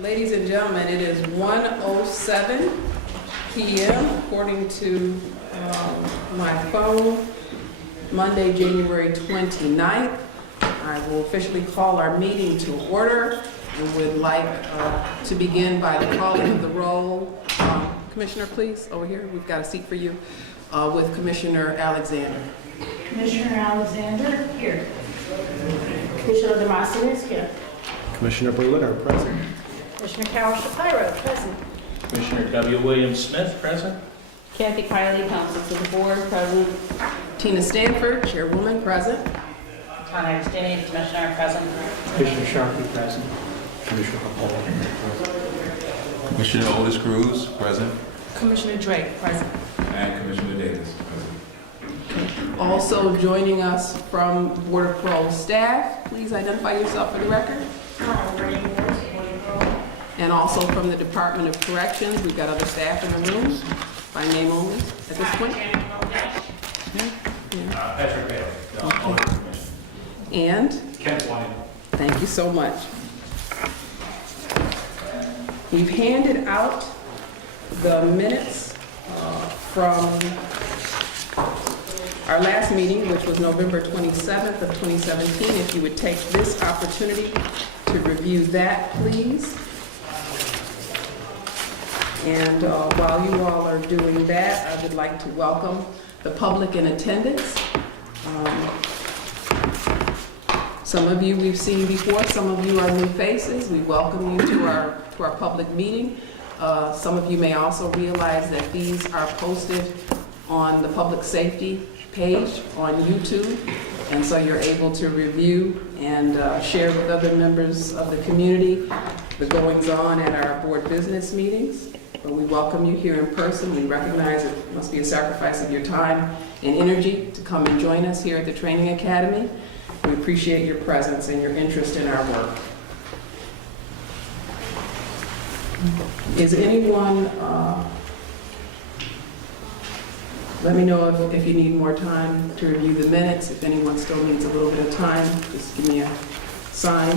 Ladies and gentlemen, it is 1:07 p.m. according to my phone, Monday, January 29th. I will officially call our meeting to order and would like to begin by the calling of the roll. Commissioner, please, over here. We've got a seat for you with Commissioner Alexander. Commissioner Alexander, here. Commissioner Demasi is here. Commissioner Berliner, present. Commissioner Carol Shapiro, present. Commissioner W. William Smith, present. Kathy Kiley, counsel to the board, present. Tina Stanford, Chairwoman, present. Tana Agostini, Commissioner, present. Commissioner Sharkey, present. Commissioner Parole. Commissioner Otis Cruz, present. Commissioner Drake, present. And Commissioner Davis, present. Also joining us from Border Patrol staff, please identify yourself for the record. And also from the Department of Corrections, we've got other staff in the room, by name only at this point. Patrick Bailey. Okay. And? Ken Wine. Thank you so much. We've handed out the minutes from our last meeting, which was November 27th of 2017. If you would take this opportunity to review that, please. And while you all are doing that, I would like to welcome the public in attendance. Some of you we've seen before, some of you are new faces. We welcome you to our public meeting. Some of you may also realize that these are posted on the public safety page on YouTube, and so you're able to review and share with other members of the community the goings-on at our board business meetings. But we welcome you here in person. We recognize it must be a sacrifice of your time and energy to come and join us here at the Training Academy. We appreciate your presence and your interest in our work. Is anyone, let me know if you need more time to review the minutes. If anyone still needs a little bit of time, just give me a sign.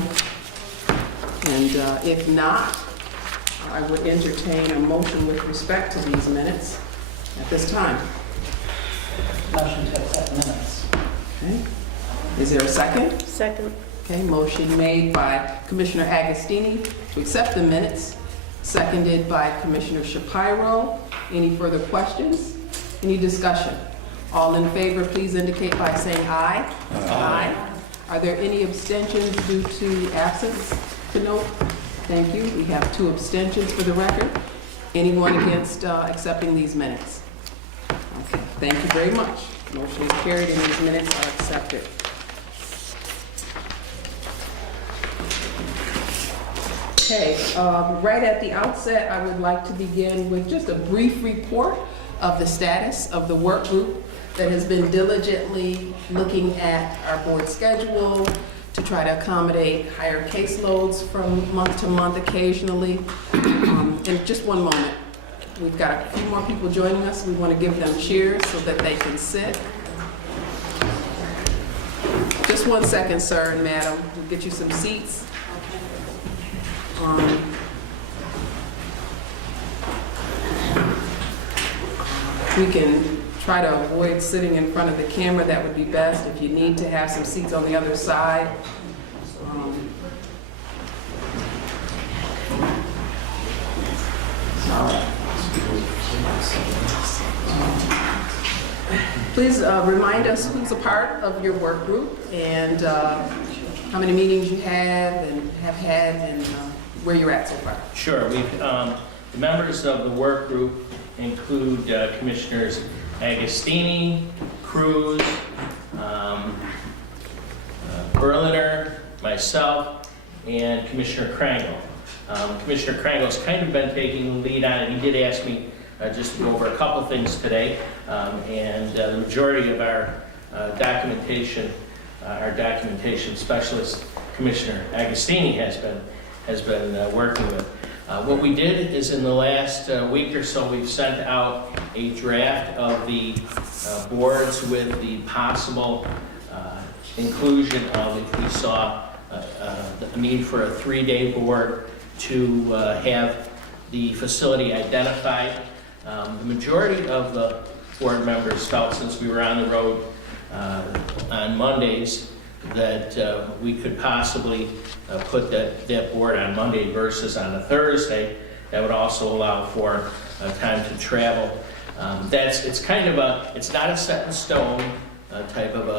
And if not, I would entertain a motion with respect to these minutes at this time. Motion to accept minutes. Okay. Is there a second? Second. Okay, motion made by Commissioner Agostini to accept the minutes, seconded by Commissioner Shapiro. Any further questions? Any discussion? All in favor, please indicate by saying aye. Aye. Are there any abstentions due to absence to note? Thank you. We have 2 abstentions for the record. Anyone against accepting these minutes? Okay, thank you very much. Motion is carried and these minutes are accepted. Okay, right at the outset, I would like to begin with just a brief report of the status of the work group that has been diligently looking at our board schedule to try to accommodate higher caseloads from month to month occasionally. In just one moment, we've got a few more people joining us. We want to give them chairs so that they can sit. Just 1 second, sir and madam. We'll get you some seats. We can try to avoid sitting in front of the camera. That would be best. If you need to have some seats on the other side. Please remind us who's a part of your work group and how many meetings you have had and where you're at so far. Sure. The members of the work group include Commissioners Agostini, Cruz, Berliner, myself, and Commissioner Krangle. Commissioner Krangle's kind of been taking the lead on it. He did ask me just to go over a couple things today, and the majority of our documentation specialist, Commissioner Agostini, has been working with. What we did is in the last week or so, we've sent out a draft of the boards with the possible inclusion of, if we saw a need for a 3-day board, to have the facility identified. The majority of the board members felt, since we were on the road on Mondays, that we could possibly put that board on Monday versus on a Thursday. That would also allow for time to travel. It's kind of it's not a set in stone type of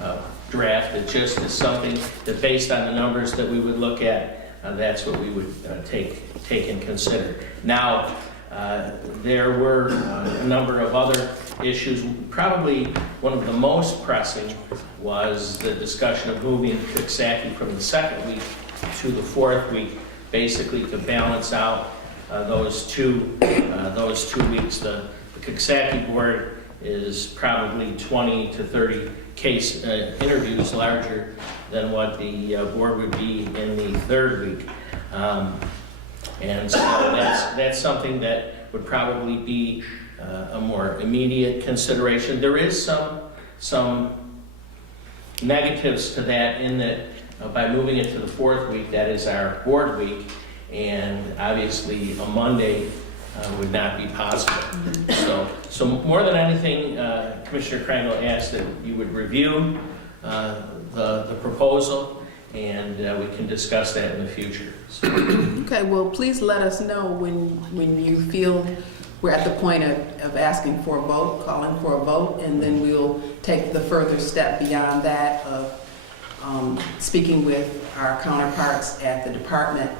a draft. It just is something that, based on the numbers that we would look at, that's what we would take and consider. Now, there were a number of other issues. Probably one of the most pressing was the discussion of moving Coxsackie from the second week to the fourth week, basically to balance out those two weeks. The Coxsackie board is probably 20 to 30 case interviews larger than what the board would be in the third week. And so that's something that would probably be a more immediate consideration. There is some negatives to that, in that by moving it to the fourth week, that is our board week, and obviously a Monday would not be possible. So more than anything, Commissioner Krangle asked that you would review the proposal, and we can discuss that in the future. So. Okay, well, please let us know when you feel we're at the point of asking for a vote, calling for a vote, and then we'll take the further step beyond that of speaking with our counterparts at the department,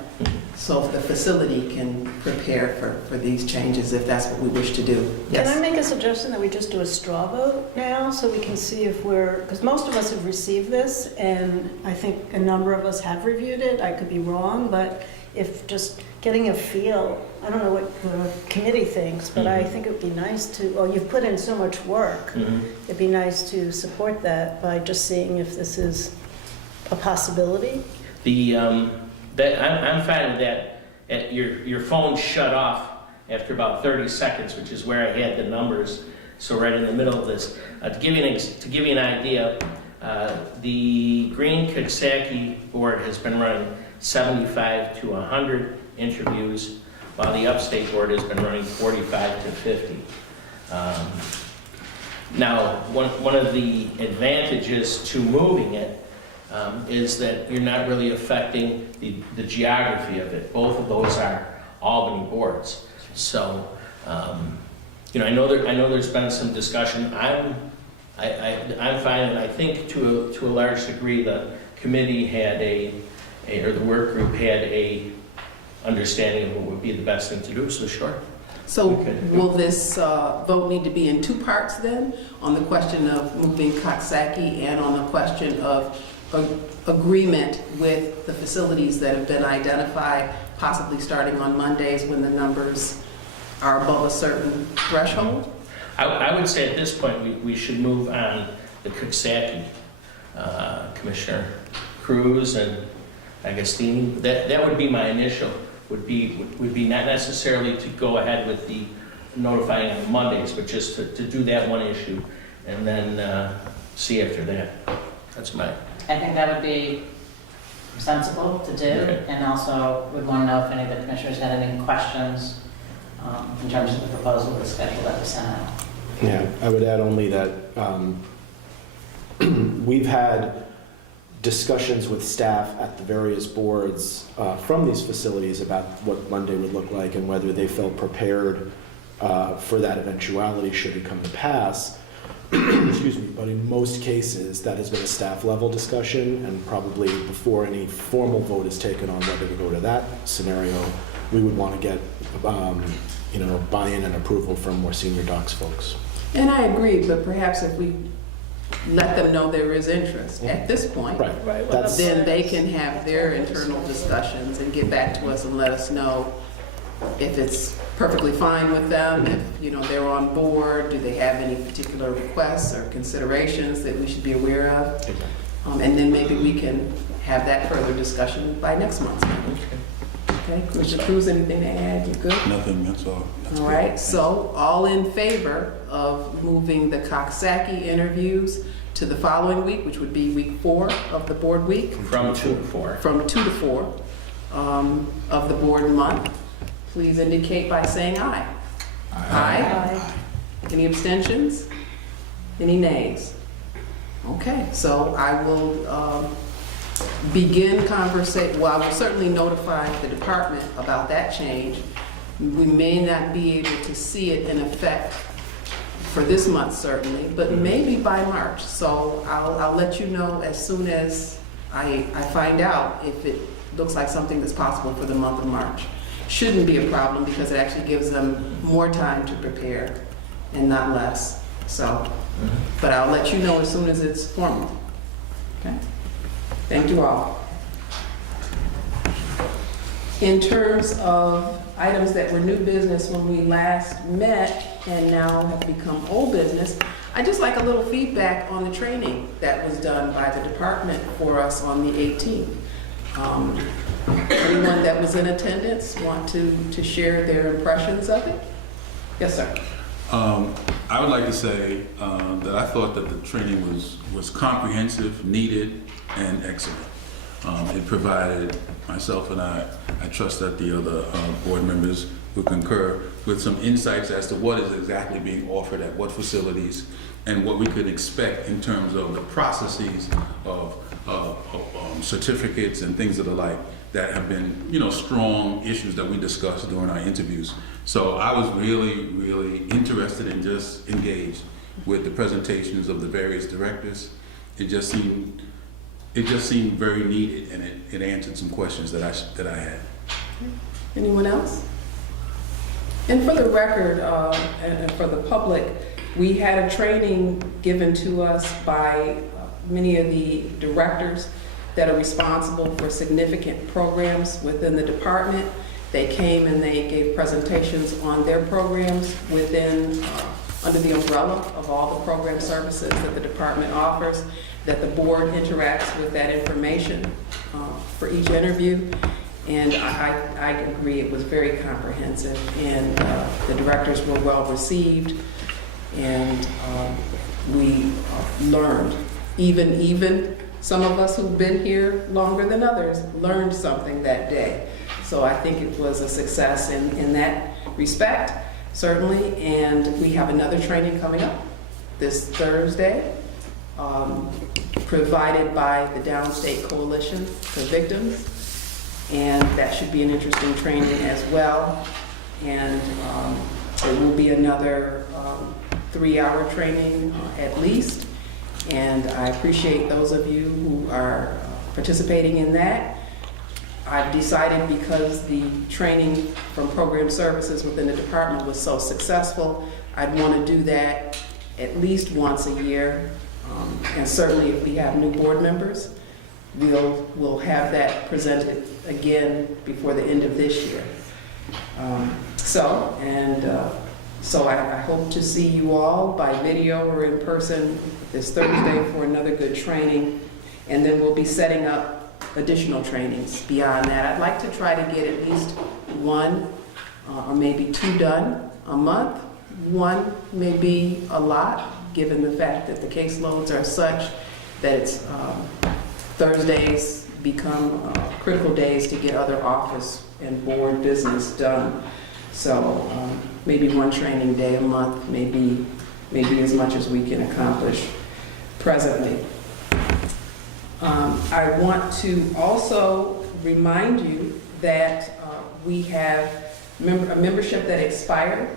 so the facility can prepare for these changes if that's what we wish to do. Yes? Can I make a suggestion that we just do a straw vote now, so we can see if because most of us have received this, and I think a number of us have reviewed it. I could be wrong, but if just getting a feel, I don't know what the committee thinks, but I think it would be nice to, you've put in so much work, it'd be nice to support that by just seeing if this is a possibility. I'm fine with that. Your phone shut off after about 30 seconds, which is where I had the numbers. So right in the middle of this, to give you an idea, the Green Coxsackie board has been running 75 to 100 interviews, while the Upstate board has been running 45 to 50. Now, one of the advantages to moving it is that you're not really affecting the geography of it. Both of those are Albany boards. So, I know there's been some discussion. I'm fine, and I think to a large degree the committee had or the work group had a understanding of what would be the best thing to do. So sure. So will this vote need to be in two parts then, on the question of moving Coxsackie and on the question of agreement with the facilities that have been identified, possibly starting on Mondays when the numbers are above a certain threshold? I would say at this point we should move on the Coxsackie, Commissioner Cruz and Agostini. That would be my initial. Would be not necessarily to go ahead with the notifying on Mondays, but just to do that one issue and then see after that. That's my. I think that would be sensible to do, Okay. and also we'd want to know if any of the commissioners had any questions in terms of the proposal, the schedule that was sent out. Yeah, I would add only that we've had discussions with staff at the various boards from these facilities about what Monday would look like and whether they felt prepared for that eventuality should it come to pass. Excuse me, but in most cases that has been a staff level discussion, and probably before any formal vote is taken on whether to go to that scenario, we would want to get buy-in and approval from more senior docs folks. And I agree, but perhaps if we let them know there is interest at this point, Right. That's- then they can have their internal discussions and get back to us and let us know if it's perfectly fine with them, if they're on board, do they have any particular requests or considerations that we should be aware of? And then maybe we can have that further discussion by next month's meeting. Okay, Commissioner Cruz, anything to add? You good? Nothing, that's all. All right, so all in favor of moving the Coxsackie interviews to the following week, which would be week 4 of the board week, From 2 to 4. from 2 to 4. of the board month, please indicate by saying aye. Aye. Any abstentions? Any nays? Okay, so I will begin conversation, well, I will certainly notify the department about that change. We may not be able to see it in effect for this month certainly, but maybe by March. So I'll let you know as soon as I find out if it looks like something that's possible for the month of March. Shouldn't be a problem because it actually gives them more time to prepare and not less. So, but I'll let you know as soon as it's formal. Okay? Thank you all. In terms of items that were new business when we last met and now have become old business, I'd just like a little feedback on the training that was done by the department for us on the 18th. Anyone that was in attendance want to share their impressions of it? Yes, sir. I would like to say that I thought that the training was comprehensive, needed, and excellent. It provided myself and I trust that the other board members would concur with some insights as to what is exactly being offered at what facilities and what we could expect in terms of the processes of certificates and things of the like that have been, strong issues that we discussed during our interviews. So I was really, really interested and just engaged with the presentations of the various directors. It just seemed very needed, and it answered some questions that I had. Anyone else? And for the record, and for the public, we had a training given to us by many of the directors that are responsible for significant programs within the department. They came and they gave presentations on their programs within, under the umbrella of all the program services that the department offers, that the board interacts with that information for each interview. And I agree, it was very comprehensive, and the directors were well received, and we learned. Even some of us who've been here longer than others learned something that day. So I think it was a success in that respect, certainly. And we have another training coming up this Thursday, provided by the Downstate Coalition for Victims. And that should be an interesting training as well. And there will be another 3-hour training at least. And I appreciate those of you who are participating in that. I've decided, because the training from program services within the department was so successful, I'd want to do that at least once a year. And certainly if we have new board members, we'll have that presented again before the end of this year. So I hope to see you all by video or in person this Thursday for another good training. And then we'll be setting up additional trainings beyond that. I'd like to try to get at least one or maybe 2 done a month. One may be a lot, given the fact that the caseloads are such that it's Thursdays become critical days to get other office and board business done. So maybe 1 training day a month, maybe as much as we can accomplish presently. I want to also remind you that we have a membership that expired,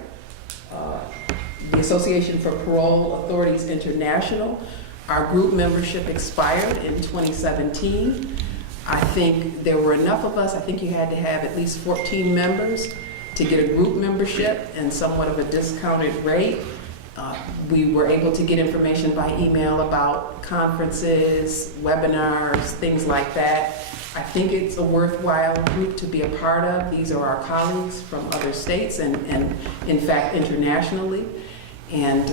the Association for Parole Authorities International. Our group membership expired in 2017. I think there were enough of us, I think you had to have at least 14 members to get a group membership and somewhat of a discounted rate. We were able to get information by email about conferences, webinars, things like that. I think it's a worthwhile group to be a part of. These are our colleagues from other states and in fact, internationally. And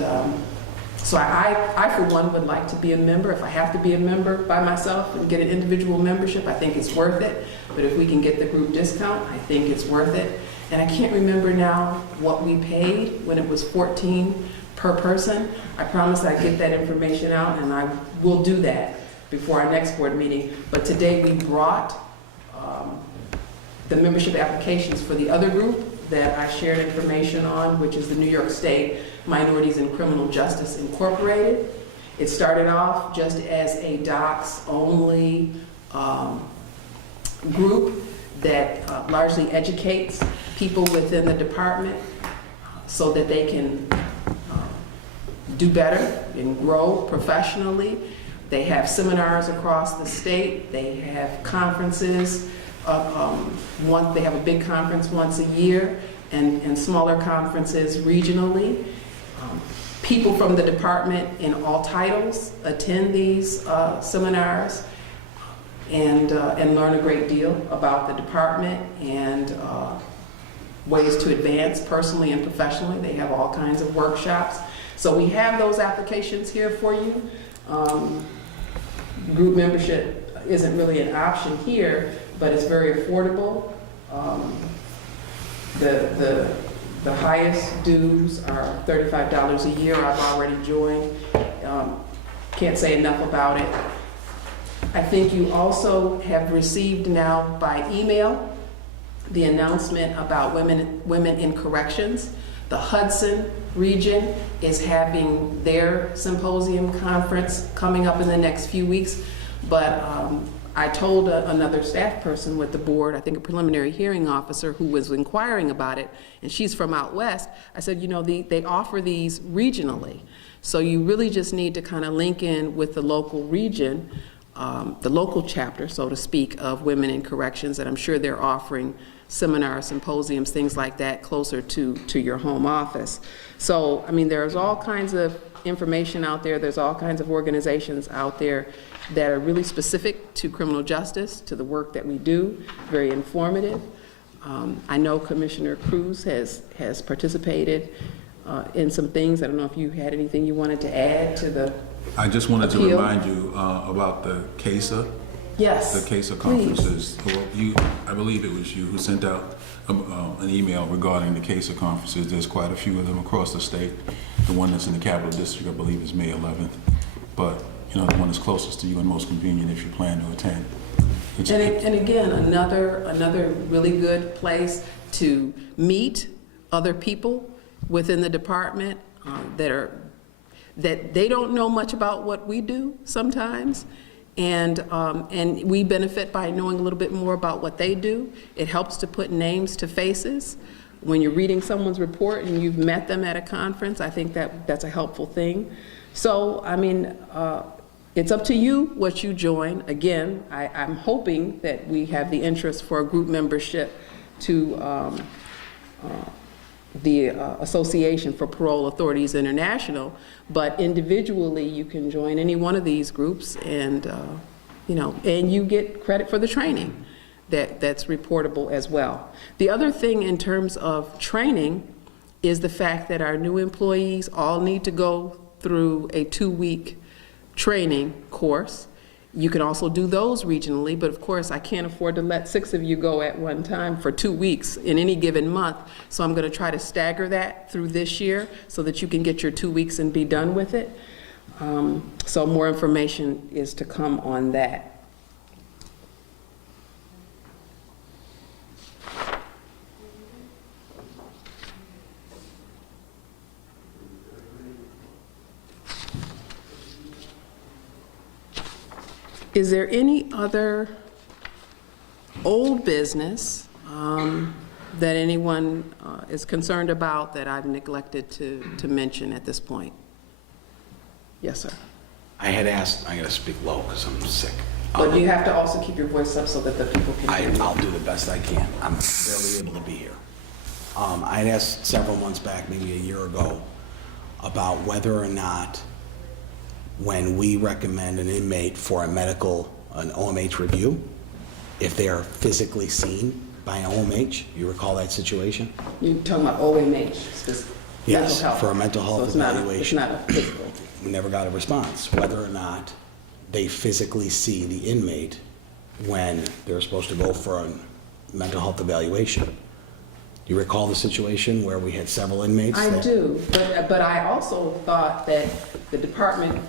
so I, for one, would like to be a member. If I have to be a member by myself and get an individual membership, I think it's worth it. But if we can get the group discount, I think it's worth it. And I can't remember now what we paid when it was $14 per person. I promised I'd get that information out, and I will do that before our next board meeting. But today we brought the membership applications for the other group that I shared information on, which is the New York State Minorities in Criminal Justice Incorporated. It started off just as a docs-only group that largely educates people within the department so that they can do better and grow professionally. They have seminars across the state. They have conferences. They have a big conference once a year and smaller conferences regionally. People from the department in all titles attend these seminars and learn a great deal about the department and ways to advance personally and professionally. They have all kinds of workshops. So we have those applications here for you. Group membership isn't really an option here, but it's very affordable. The highest dues are $35 a year. I've already joined. Can't say enough about it. I think you also have received now by email the announcement about women in corrections. The Hudson region is having their symposium conference coming up in the next few weeks, but I told another staff person with the board, I think a preliminary hearing officer who was inquiring about it, and she's from out west, I said, you know, they offer these regionally. So you really just need to kind of link in with the local region, the local chapter, so to speak, of Women in Corrections, and I'm sure they're offering seminars, symposiums, things like that closer to your home office. So, I mean, there's all kinds of information out there. There's all kinds of organizations out there that are really specific to criminal justice, to the work that we do, very informative. I know Commissioner Cruz has participated in some things. I don't know if you had anything you wanted to add to the I just wanted to appeal. remind you about the CASA. Yes, The CASA please. conferences. Well, I believe it was you who sent out an email regarding the CASA conferences. There's quite a few of them across the state. The one that's in the Capital District, I believe, is May 11th. But, you know, the one that's closest to you and most convenient if you plan to attend. And again, another really good place to meet other people within the department that they don't know much about what we do sometimes. And we benefit by knowing a little bit more about what they do. It helps to put names to faces. When you're reading someone's report and you've met them at a conference, I think that's a helpful thing. So, I mean, it's up to you what you join. Again, I'm hoping that we have the interest for a group membership to the Association for Parole Authorities International, but individually you can join any one of these groups and, you know, and you get credit for the training that's reportable as well. The other thing in terms of training is the fact that our new employees all need to go through a 2-week training course. You can also do those regionally, but of course I can't afford to let 6 of you go at one time for 2 weeks in any given month. So I'm going to try to stagger that through this year so that you can get your 2 weeks and be done with it. So more information is to come on that. Is there any other old business that anyone is concerned about that I've neglected to mention at this point? Yes, sir. I had asked, I gotta speak low because I'm sick. But you have to also keep your voice up so that the people can hear you. I'll do the best I can. I'm barely able to be here. I had asked several months back, maybe a year ago, about whether or not when we recommend an inmate for an OMH review, if they are physically seen by an OMH. You recall that situation? You're talking about OMH, Yes, mental health. for a mental health So it's evaluation. Not a physical. We never got a response, whether or not they physically see the inmate when they're supposed to go for a mental health evaluation. Do you recall the situation where we had several inmates? I do, but I also thought that the department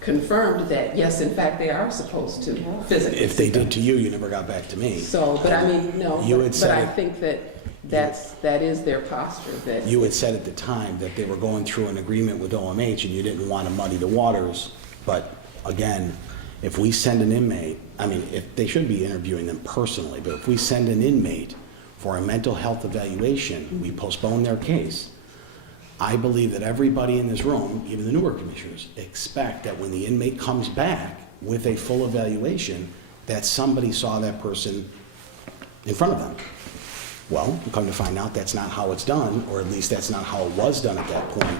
confirmed that, yes, in fact, they are supposed to physically. If they see them. did to you, you never got back to me. So, but I mean, no, You had but said I it- think that is their posture, that. You had said at the time that they were going through an agreement with OMH and you didn't want to muddy the waters. But again, if we send an inmate, I mean, if they should be interviewing them personally, but if we send an inmate for a mental health evaluation, we postpone their case. I believe that everybody in this room, even the newer commissioners, expect that when the inmate comes back with a full evaluation, that somebody saw that person in front of them. Well, you come to find out that's not how it's done, or at least that's not how it was done at that point.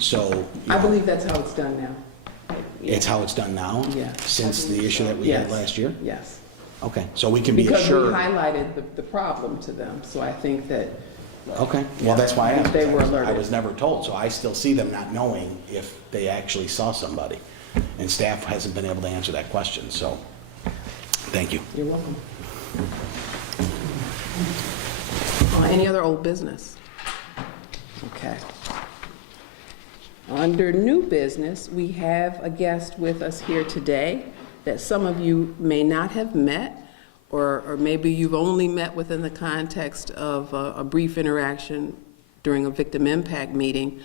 So, you I know, believe that's how it's done now. it's how it's done now? Yeah. Since the issue that we had Yes. last year? Yes. Okay, so we can be Because we assured. highlighted the problem to them, so I think that, Okay, well, that's why I asked. They were I alerted. was never told, so I still see them not knowing if they actually saw somebody. And staff hasn't been able to answer that question, so, thank you. you're welcome. Any other old business? Okay. Under new business, we have a guest with us here today that some of you may not have met, or maybe you've only met within the context of a brief interaction during a victim impact meeting.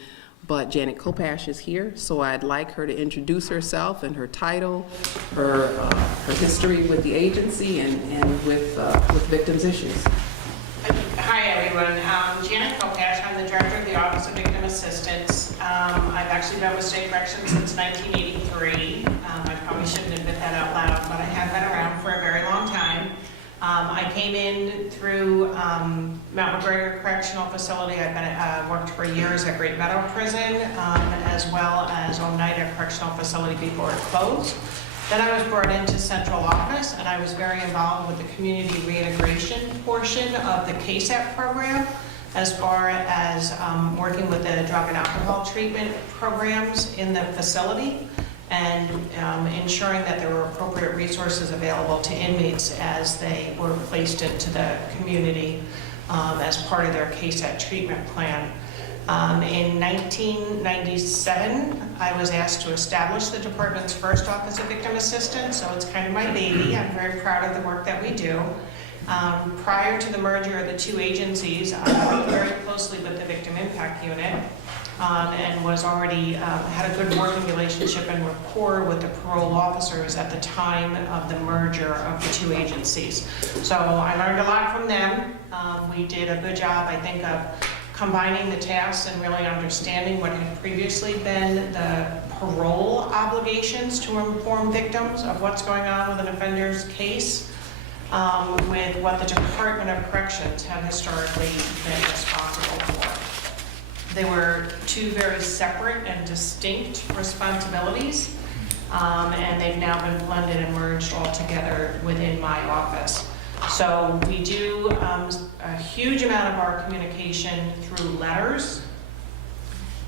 But Janet Kopash is here, so I'd like her to introduce herself and her title, her history with the agency and with victims' issues. Hi, everyone. Janet Kopash. I'm the Director of the Office of Victim Assistance. I've actually been with State Corrections since 1983. I probably shouldn't admit that out loud, but I have been around for a very long time. I came in through Mount McGregor Correctional Facility. I've been worked for years at Great Meadow Prison, as well as Oneida Correctional Facility before it closed. Then I was brought into central office, and I was very involved with the community reintegration portion of the KSAP program, as far as working with the drug and alcohol treatment programs in the facility, and ensuring that there were appropriate resources available to inmates as they were placed into the community as part of their KSAP treatment plan. In 1997, I was asked to establish the department's first Office of Victim Assistance, so it's kind of my baby. I'm very proud of the work that we do. Prior to the merger of the two agencies, I worked very closely with the Victim Impact Unit and was already had a good working relationship and rapport with the parole officers at the time of the merger of the two agencies. So I learned a lot from them. We did a good job, I think, of combining the tasks and really understanding what had previously been the parole obligations to inform victims of what's going on with an offender's case, with what the Department of Corrections had historically been responsible for. They were two very separate and distinct responsibilities, and they've now been blended and merged all together within my office. So we do a huge amount of our communication through letters.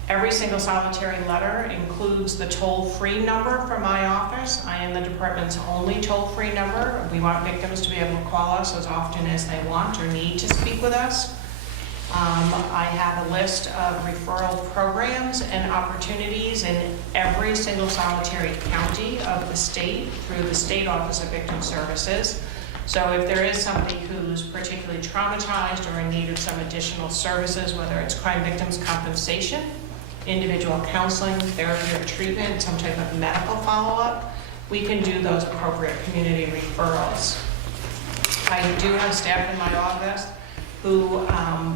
Every single solitary letter includes the toll-free number for my office. I am the department's only toll-free number. We want victims to be able to call us as often as they want or need to speak with us. I have a list of referral programs and opportunities in every single solitary county of the state through the State Office of Victim Services. So if there is somebody who's particularly traumatized or in need of some additional services, whether it's crime victims compensation, individual counseling, therapy or treatment, some type of medical follow-up, we can do those appropriate community referrals. I do have staff in my office who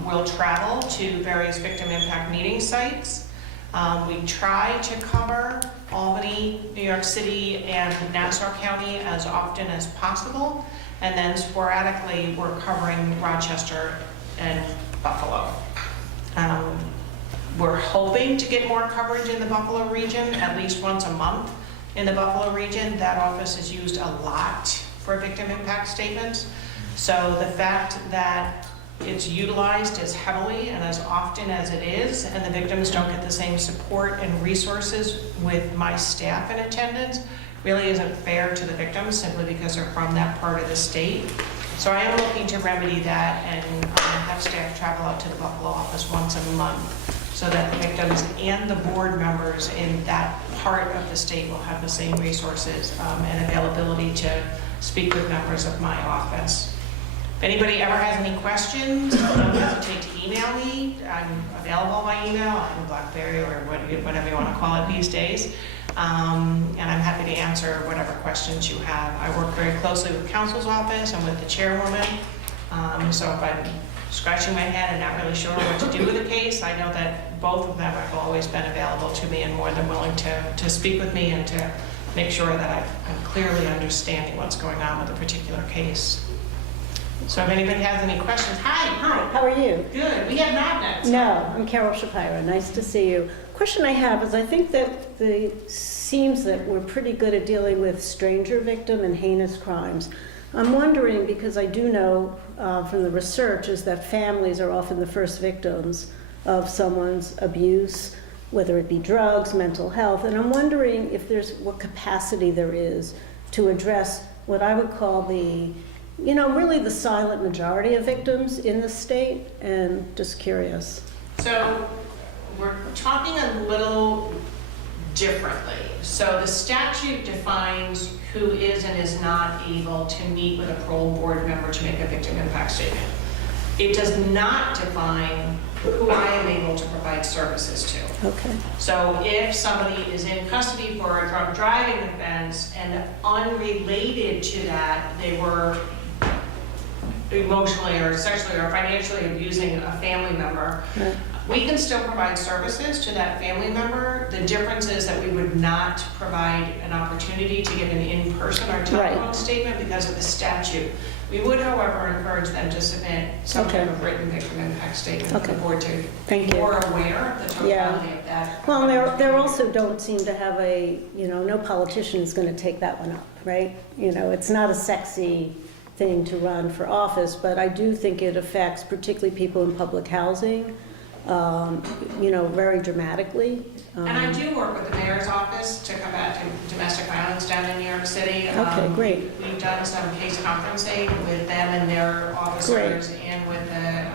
will travel to various victim impact meeting sites. We try to cover Albany, New York City, and Nassau County as often as possible. And then sporadically, we're covering Rochester and Buffalo. We're hoping to get more coverage in the Buffalo region, at least once a month in the Buffalo region. That office is used a lot for victim impact statements. So the fact that it's utilized as heavily and as often as it is, and the victims don't get the same support and resources with my staff in attendance, really isn't fair to the victims simply because they're from that part of the state. So I am looking to remedy that and have staff travel out to the Buffalo office once a month so that the victims and the board members in that part of the state will have the same resources and availability to speak with members of my office. If anybody ever has any questions, don't hesitate to email me. I'm available by email, I'm BlackBerry or whatever you want to call it these days. And I'm happy to answer whatever questions you have. I work very closely with counsel's office and with the chairwoman. So if I'm scratching my head and not really sure what to do with a case, I know that both of them have always been available to me and more than willing to speak with me and to make sure that I'm clearly understanding what's going on with a particular case. So if anybody has any questions, hi. Hi, how are you? Good. We have not met. so- No, I'm Carol Shapiro. Nice to see you. Question I have is I think that seems that we're pretty good at dealing with stranger victim and heinous crimes. I'm wondering, because I do know from the research, is that families are often the first victims of someone's abuse, whether it be drugs, mental health, and I'm wondering if there's what capacity there is to address what I would call the, you know, really the silent majority of victims in the state, and just curious. So we're talking a little differently. So the statute defines who is and is not able to meet with a parole board member to make a victim impact statement. It does not define who I am able to provide services to. Okay. So if somebody is in custody for a drunk driving offense and unrelated to that, they were emotionally or sexually or financially abusing a family member, Right. we can still provide services to that family member. The difference is that we would not provide an opportunity to give an in-person or telephone Right. statement because of the statute. We would, however, encourage them to submit some Okay. type of written victim impact statement for the Okay. board to Thank be you. more aware of the totality of that. Well, there also don't seem to have a, you know, no politician is going to take that one up, right? You know, it's not a sexy thing to run for office, but I do think it affects particularly people in public housing, you know, very dramatically. And I do work with the mayor's office to combat domestic violence down in New York City. Okay, great. We've done some case conferencing with them and their officers and with the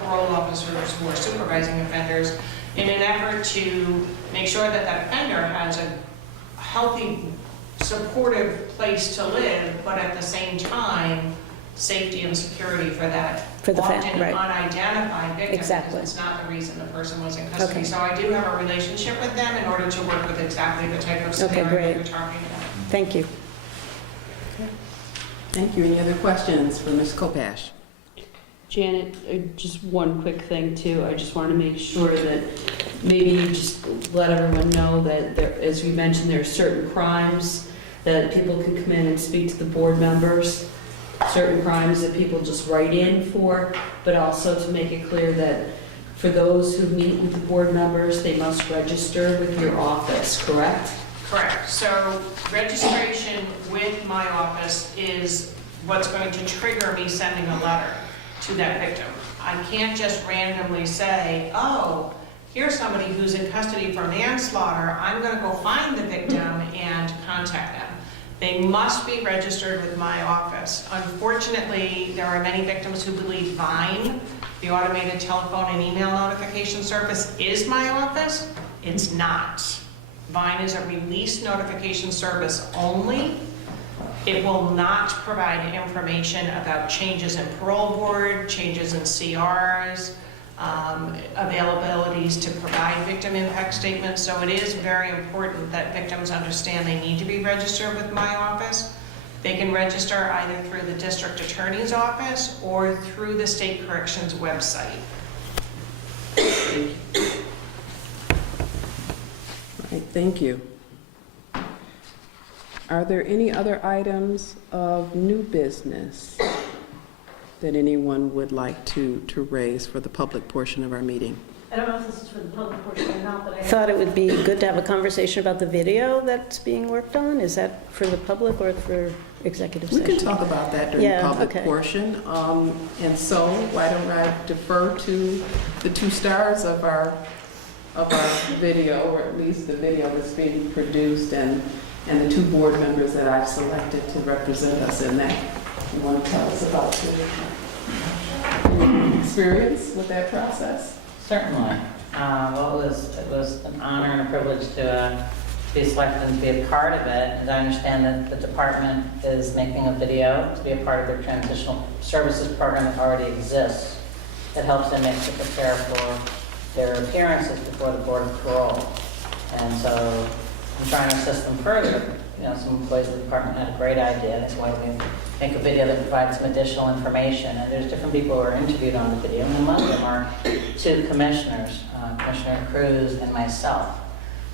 parole officers who are supervising offenders in an effort to make sure that that offender has a healthy, supportive place to live, but at the same time, safety and security for that For the often right. unidentified victim. Exactly. Because it's not the reason the person was in custody. Okay. So I do have a relationship with them in order to work with exactly the type of scenario great. you're talking about. Thank you. Thank you. Any other questions for Ms. Kopash? Janet, just one quick thing too. I just want to make sure that maybe you just let everyone know that there, as we mentioned, there are certain crimes that people can come in and speak to the board members, certain crimes that people just write in for, but also to make it clear that for those who meet with the board members, they must register with your office, correct? Correct. So registration with my office is what's going to trigger me sending a letter to that victim. I can't just randomly say, oh, here's somebody who's in custody for manslaughter. I'm going to go find the victim and contact them. They must be registered with my office. Unfortunately, there are many victims who believe Vine, the automated telephone and email notification service, is my office. It's not. Vine is a release notification service only. It will not provide information about changes in parole board, changes in CRs, availabilities to provide victim impact statements. So it is very important that victims understand they need to be registered with my office. They can register either through the district attorney's office or through the state corrections website. All right, thank you. Are there any other items of new business that anyone would like to raise for the public portion of our meeting? I don't know if this is for the public portion or not, but I thought it would be good to have a conversation about the video that's being worked on. Is that for the public or for executive We session? can talk about that during the Yeah, public okay. portion. And so why don't I defer to the two stars of our video, or at least the video that's being produced, and the two board members that I've selected to represent us in that. You want to tell us about your experience with that process? Certainly. It was an honor and a privilege to be selected and to be a part of it. And I understand that the department is making a video to be a part of their transitional services program that already exists. That helps inmates to prepare for their appearances before the Board of Parole. And so I'm trying to assist them further. You know, some employees of the department had a great idea. They said, why don't we make a video that provides some additional information? And there's different people who are interviewed on the video, and among them are two commissioners, Commissioner Cruz and myself.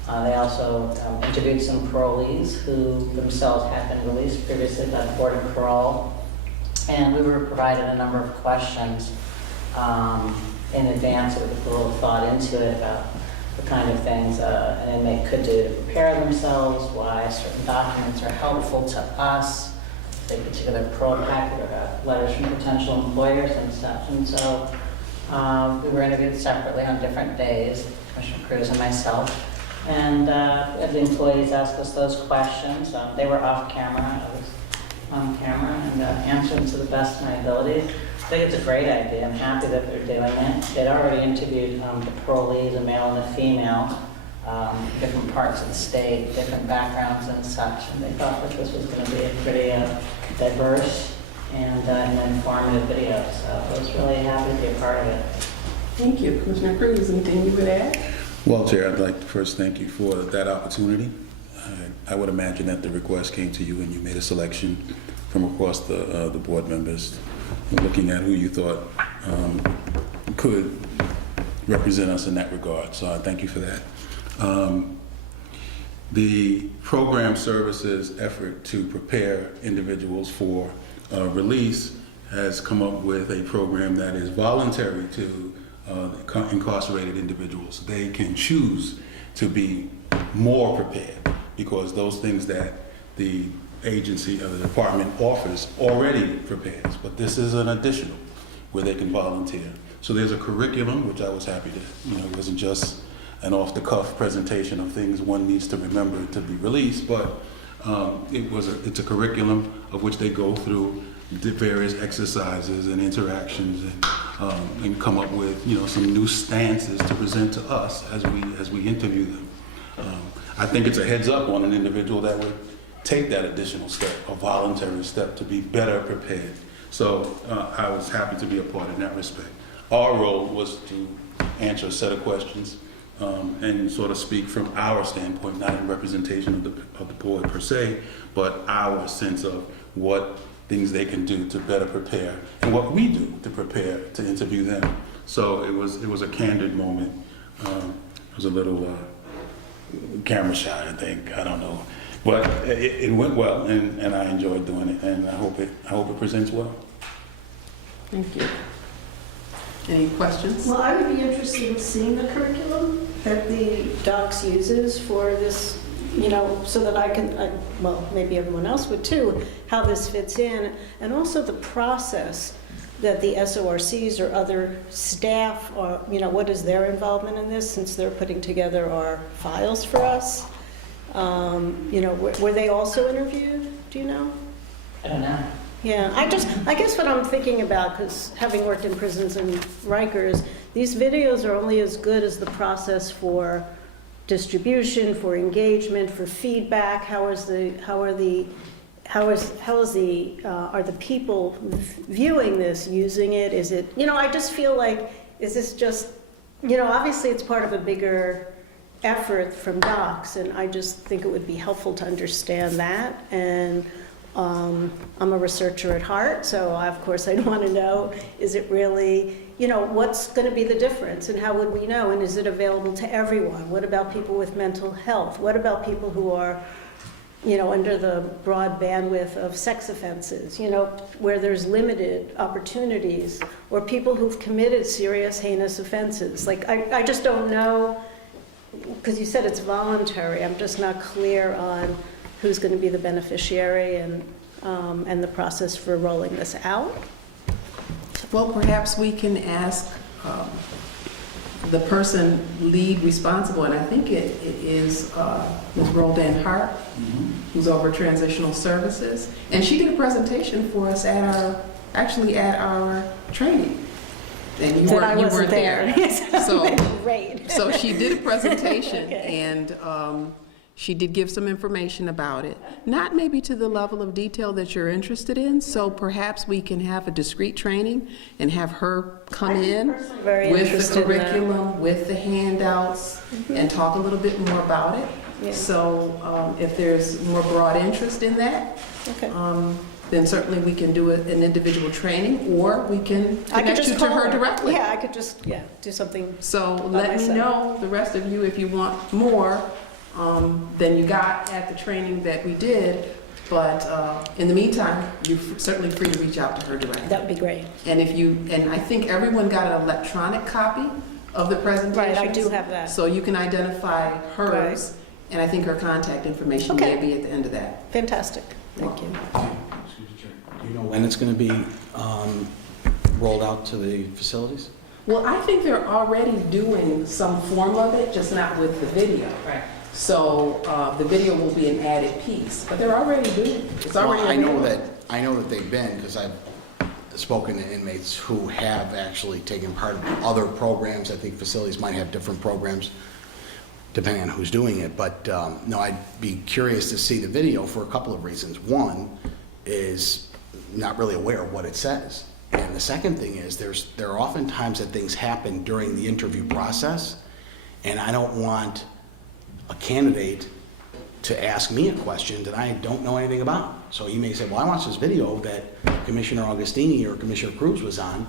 They also interviewed some parolees who themselves had been released previously by the Board of Parole. And we were provided a number of questions in advance with a little thought into it about the kind of things an inmate could do to prepare themselves, why certain documents are helpful to us, a particular parole packet or letters from potential employers and such. And so we were interviewed separately on different days, Commissioner Cruz and myself. And the employees asked us those questions. They were off camera. I was on camera and answered them to the best of my abilities. I think it's a great idea. I'm happy that they're doing it. They'd already interviewed the parolees, a male and a female, different parts of the state, different backgrounds and such. And they thought that this was going to be a pretty diverse and informative video. So I was really happy to be a part of it. Thank you. Commissioner Cruz, anything you would add? Well, Chair, I'd like to first thank you for that opportunity. I would imagine that the request came to you and you made a selection from across the board members, looking at who you thought could represent us in that regard. So I thank you for that. The program services effort to prepare individuals for release has come up with a program that is voluntary to incarcerated individuals. They can choose to be more prepared because those things that the agency or the department offers already prepares, but this is an additional where they can volunteer. So there's a curriculum, which I was happy to, it wasn't just an off-the-cuff presentation of things one needs to remember to be released, but it's a curriculum of which they go through the various exercises and interactions and come up with some new stances to present to us as we interview them. I think it's a heads up on an individual that would take that additional step, a voluntary step, to be better prepared. So I was happy to be a part in that respect. Our role was to answer a set of questions and sort of speak from our standpoint, not in representation of the board per se, but our sense of what things they can do to better prepare and what we do to prepare to interview them. So it was a candid moment. It was a little camera shy, I think. I don't know. But it went well, and I enjoyed doing it, and I hope it presents well. Thank you. Any questions? Well, I would be interested in seeing the curriculum that the docs uses for this, so that I can, well, maybe everyone else would too, how this fits in, and also the process that the SORCs or other staff are, what is their involvement in this, since they're putting together our files for us? Were they also interviewed? Do you know? I don't know. Yeah, I guess what I'm thinking about, because having worked in prisons and Rikers, these videos are only as good as the process for distribution, for engagement, for feedback. Are the people viewing this, using it? Is it, I just feel like, is this just, obviously it's part of a bigger effort from docs, and I just think it would be helpful to understand that. And I'm a researcher at heart, so of course I'd want to know, is it really, what's going to be the difference, and how would we know, and is it available to everyone? What about people with mental health? What about people who are, under the broad bandwidth of sex offenses, where there's limited opportunities, or people who've committed serious, heinous offenses? Like, I just don't know, because you said it's voluntary. I'm just not clear on who's going to be the beneficiary and the process for rolling this out. Well, perhaps we can ask the person lead responsible, and I think it is Ms. Roldan Hart, who's over transitional services, and she did a presentation for us at our training. And you That I weren't wasn't there. there. So, Great. so she did a presentation, Okay. and she did give some information about it. Not maybe to the level of detail that you're interested in, so perhaps we can have a discrete training and have her come in Very with the interested in that. curriculum, with the handouts, and talk a little bit more about it. Yeah. So if there's more broad interest in that, Okay. then certainly we can do an individual training, or we can I could connect just you to call her directly. Yeah, I could just, do something. So by let me myself. know, the rest of you, if you want more than you got at the training that we did. But in the meantime, you're certainly free to reach out to her directly. That would be great. And I think everyone got an electronic copy of the presentation. Right, I do have that. So you can identify hers, and I think her contact information may Okay. be at the end of that. Fantastic. Thank you. Do you know when it's going to be rolled out to the facilities? Well, I think they're already doing some form of it, just not with the video. Right. So the video will be an added piece, but they're already doing it. It's already Well, I know available. that they've been, because I've spoken to inmates who have actually taken part in other programs. I think facilities might have different programs depending on who's doing it. But no, I'd be curious to see the video for a couple of reasons. One is not really aware of what it says. And the second thing is there are often times that things happen during the interview process, and I don't want a candidate to ask me a question that I don't know anything about. So you may say, well, I watched this video that Commissioner Augustini or Commissioner Cruz was on,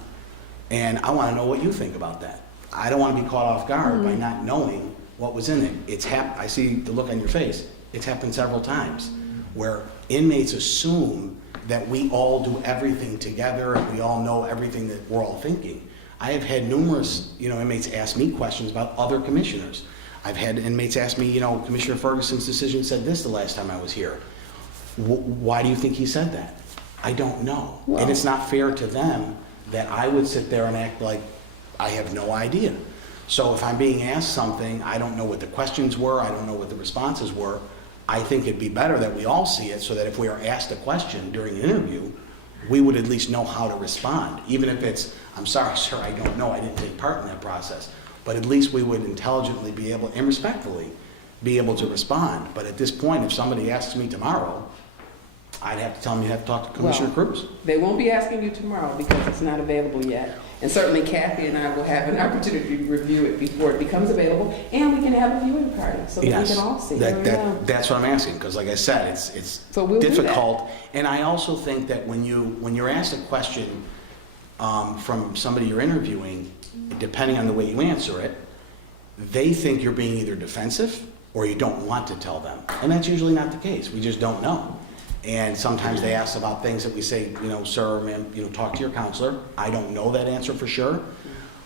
and I want to know what you think about that. I don't want to be caught off guard by not knowing what was in it. I see the look on your face. It's happened several times where inmates assume that we all do everything together and we all know everything that we're all thinking. I have had numerous, inmates ask me questions about other commissioners. I've had inmates ask me, Commissioner Ferguson's decision said this the last time I was here. Why do you think he said that? I don't know. Well- And it's not fair to them that I would sit there and act like I have no idea. So if I'm being asked something, I don't know what the questions were, I don't know what the responses were, I think it'd be better that we all see it so that if we are asked a question during an interview, we would at least know how to respond. Even if it's, I'm sorry, sir, I don't know, I didn't take part in that process. But at least we would intelligently be able, and respectfully, be able to respond. But at this point, if somebody asks me tomorrow, I'd have to tell them you have to talk to Commissioner Cruz. They won't be asking you tomorrow because it's not available yet. And certainly Kathy and I will have an opportunity to review it before it becomes available, and we can have a viewing party so that we can all see. That's what I'm asking, because like I said, it's So we'll do that. difficult. And I also think that when you're asked a question from somebody you're interviewing, depending on the way you answer it, they think you're being either defensive or you don't want to tell them. And that's usually not the case. We just don't know. And sometimes they ask about things that we say, sir, ma'am, talk to your counselor. I don't know that answer for sure.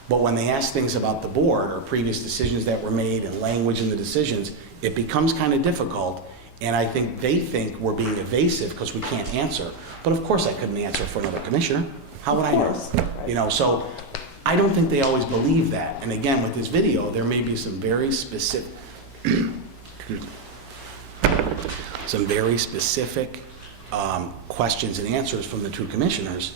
But when they ask things about the board or previous decisions that were made and language in the decisions, it becomes kind of difficult. And I think they think we're being evasive because we can't answer. But of course I couldn't answer for another commissioner. How would I know? So I don't think they always believe that. And again, with this video, there may be some very specific, questions and answers from the two commissioners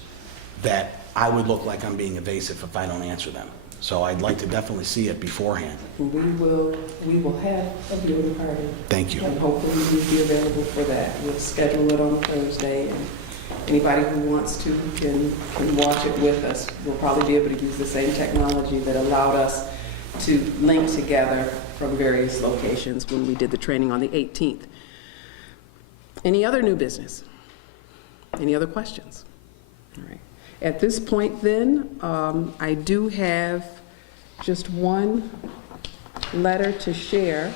that I would look like I'm being evasive if I don't answer them. So I'd like to definitely see it beforehand. We will have a viewing party. Thank you. And hopefully you'll be available for that. We'll schedule it on Thursday, and anybody who wants to can watch it with us. We'll probably be able to use the same technology that allowed us to link together from various locations when we did the training on the 18th. Any other new business? Any other questions? All right. At this point then, I do have just one letter to share.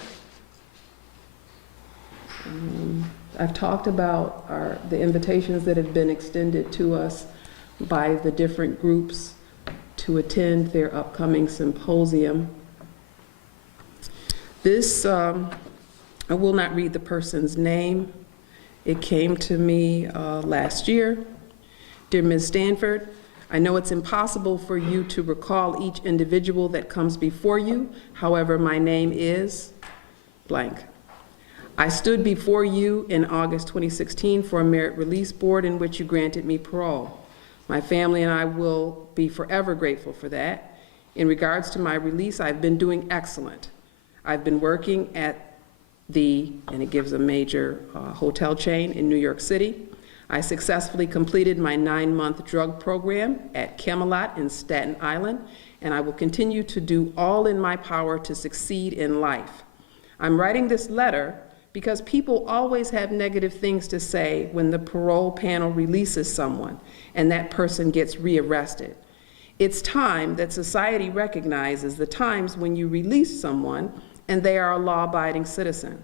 I've talked about the invitations that have been extended to us by the different groups to attend their upcoming symposium. This, I will not read the person's name. It came to me last year. Dear Ms. Stanford, I know it's impossible for you to recall each individual that comes before you. However, my name is blank. I stood before you in August 2016 for a merit release board in which you granted me parole. My family and I will be forever grateful for that. In regards to my release, I've been doing excellent. I've been working at and it gives a major hotel chain in New York City. I successfully completed my 9-month drug program at Camelot in Staten Island, and I will continue to do all in my power to succeed in life. I'm writing this letter because people always have negative things to say when the parole panel releases someone and that person gets rearrested. It's time that society recognizes the times when you release someone and they are a law-abiding citizen.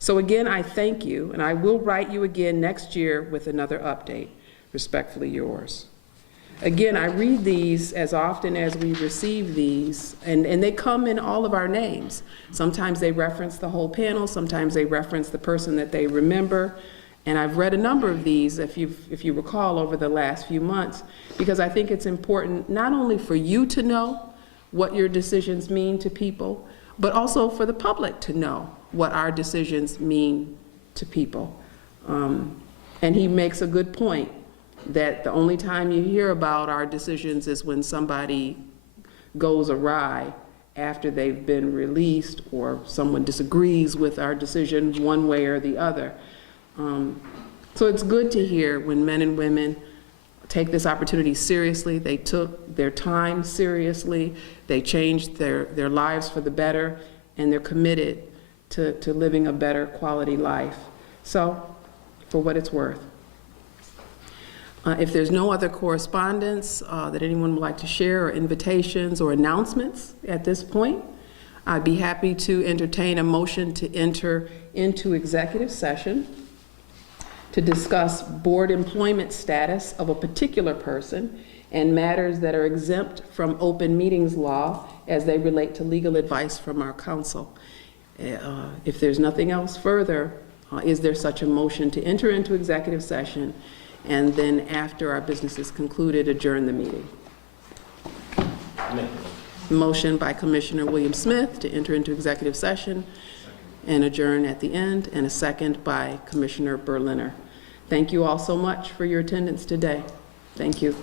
So again, I thank you, and I will write you again next year with another update. Respectfully yours. Again, I read these as often as we receive these, and they come in all of our names. Sometimes they reference the whole panel, sometimes they reference the person that they remember, and I've read a number of these, if you recall, over the last few months, because I think it's important not only for you to know what your decisions mean to people, but also for the public to know what our decisions mean to people. And he makes a good point that the only time you hear about our decisions is when somebody goes awry after they've been released or someone disagrees with our decision one way or the other. So it's good to hear when men and women take this opportunity seriously. They took their time seriously. They changed their lives for the better, and they're committed to living a better quality life. So, for what it's worth. If there's no other correspondence that anyone would like to share, or invitations or announcements at this point, I'd be happy to entertain a motion to enter into executive session to discuss board employment status of a particular person and matters that are exempt from open meetings law as they relate to legal advice from our counsel. If there's nothing else further, is there such a motion to enter into executive session and then after our business is concluded, adjourn the meeting? Motion by Commissioner William Smith to enter into executive session and adjourn at the end, and a second by Commissioner Berliner. Thank you all so much for your attendance today. Thank you.